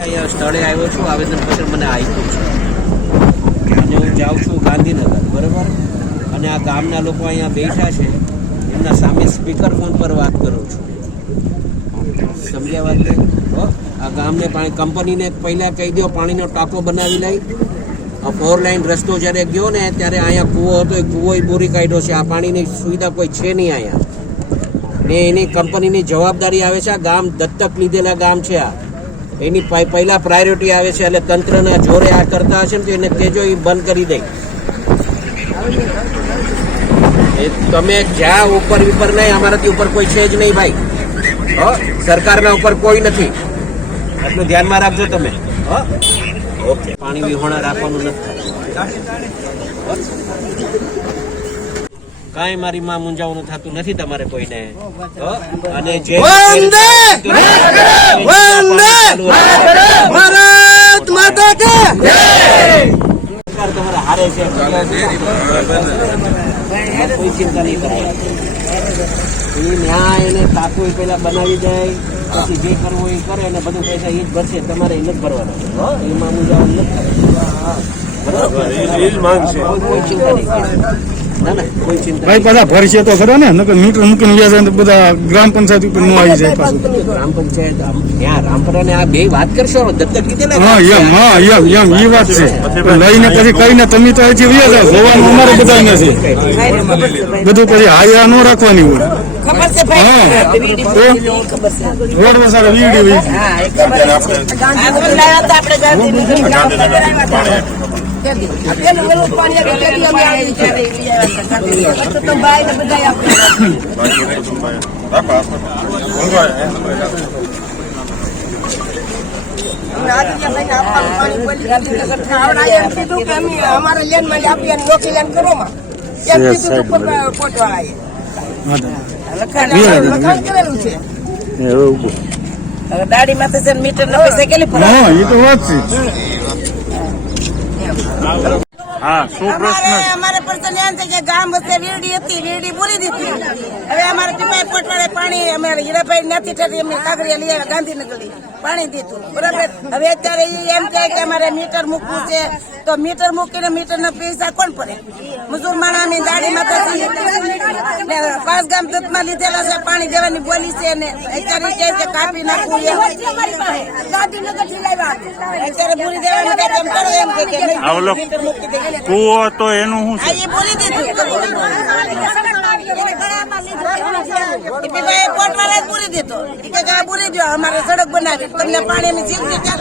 અહીંયા સ્થળે આવ્યો છું. આવેદનપત્ર મને આપ્યું છે. અને હું જાઉં છું ગાંધીનગર, બરાબર? અને આ ગામના લોકો અહીંયા બેઠા છે. એમના સામે સ્પીકર ફોન પર વાત કરું છું. સમજ્યા વાત? આ ગામને પાણી, કંપનીને પહેલાં કહી દો પાણીનો ટાંકો બનાવી લઈ. આ ફોર લાઈન રસ્તો જ્યારે ગયો ને, ત્યારે અહીંયા કૂવો હતો. એ કૂવો બોરી કાઢ્યો છે. આ પાણીની સુવિધા કોઈ છે નહીં અહીંયા. ને એની કંપનીની જવાબદારી આવે છે. આ ગામ દત્તક લીધેલા ગામ છે આ. એની પહેલાં પ્રાયોરિટી આવે છે એટલે તંત્રના જોરે આ કરતા હશે ને તો એને તેજો એ બંધ કરી દે. એ તમે જ્યાં ઉપર ઉપર નહીં, અમારાથી ઉપર કોઈ છે જ નહીં ભાઈ. હ, સરકારના ઉપર કોઈ નથી. આટલું ધ્યાનમાં રાખજો તમે. હ. ઓકે. પાણી વિહોણા રાખવાનું નથી? કાંઈ મારી માં મુંજાવાનું થતું નથી તમારે કોઈને? અને જે વંદે! વંદે! ભારત માતા કે સરકાર તમારે હારે છે કોઈ ચિંતા નહીં કરવાની એ ન્યાય એને કાકુ એ પેલા બનાવી જાય પછી જે કરવું એ કરે અને બધું પૈસા એ જ ભરશે તમારે એ નથી ભરવાના એ એમાં મુંજાવાનું નથી બરાબર? કોઈ ચિંતા નહીં ભાઈ પાછા ભરશે તો ખરા ને નકર મીટર મૂકીને ગયા છે તો બધા ગ્રામ પંચાયત ઉપર નો આવી જાય પાછું. ગ્રામ પંચાયત ત્યાં રામપરા ને આ બે વાત કરશો? દત્તક કીધે હા એમ હા એમ એમ એ વાત છે. લઈને પછી કઈને તમે તો હજી વ્યા જાવ જોવાનું અમારે બધા છે. બધું પછી હાયા ન રાખવાની હોય. ખબર છે ભાઈ? રોડમાં સારા વીડી લાવ્યા હતા આપણે ગાંધીનગર. પેલું ઓલું પાણી અમે આવી ત્યારે લઈ આવ્યા હતા ગાંધીનગર. તો તો ભાઈ ને બધાય આપણે અમારા લેનમાં આપી અને લેન કરો માં તું. લખાણ કરેલું છે દાડી માથે છે ને મીટર ના પૈસા કેટલી હા એ તો વાત છે અમારે અમારે person એમ છે કે ગામ વચ્ચે વીરડી હતી, વીરડી બોલી દીધી. હવે અમારે પીપાઈ પોટવાળે પાણી, અમારે હીરાભાઈ નથી થતી અમે કાંકરિયા લઈ આવ્યા ગાંધીનગર પાણી દીધું. બરાબર? હવે અત્યારે એ એમ કહે કે અમારે મીટર મૂકવું છે. તો મીટર મૂકીને મીટર ના પૈસા કોણ પડે મજૂર માણા દાડી માતા પાંચ ગામ દત્તમાં લીધેલા છે પાણી દેવાની બોલી છે ને અત્યારે કે છે કાપી નાખવું અત્યારે બોલી દેવાનું કે તેમ કરો એમ કે કુવો તો એનું શું છે? એ બોલી દીધું. બોલી દીધો. અમારે સડક બનાવી. તમને પાણીની ની ત્યાં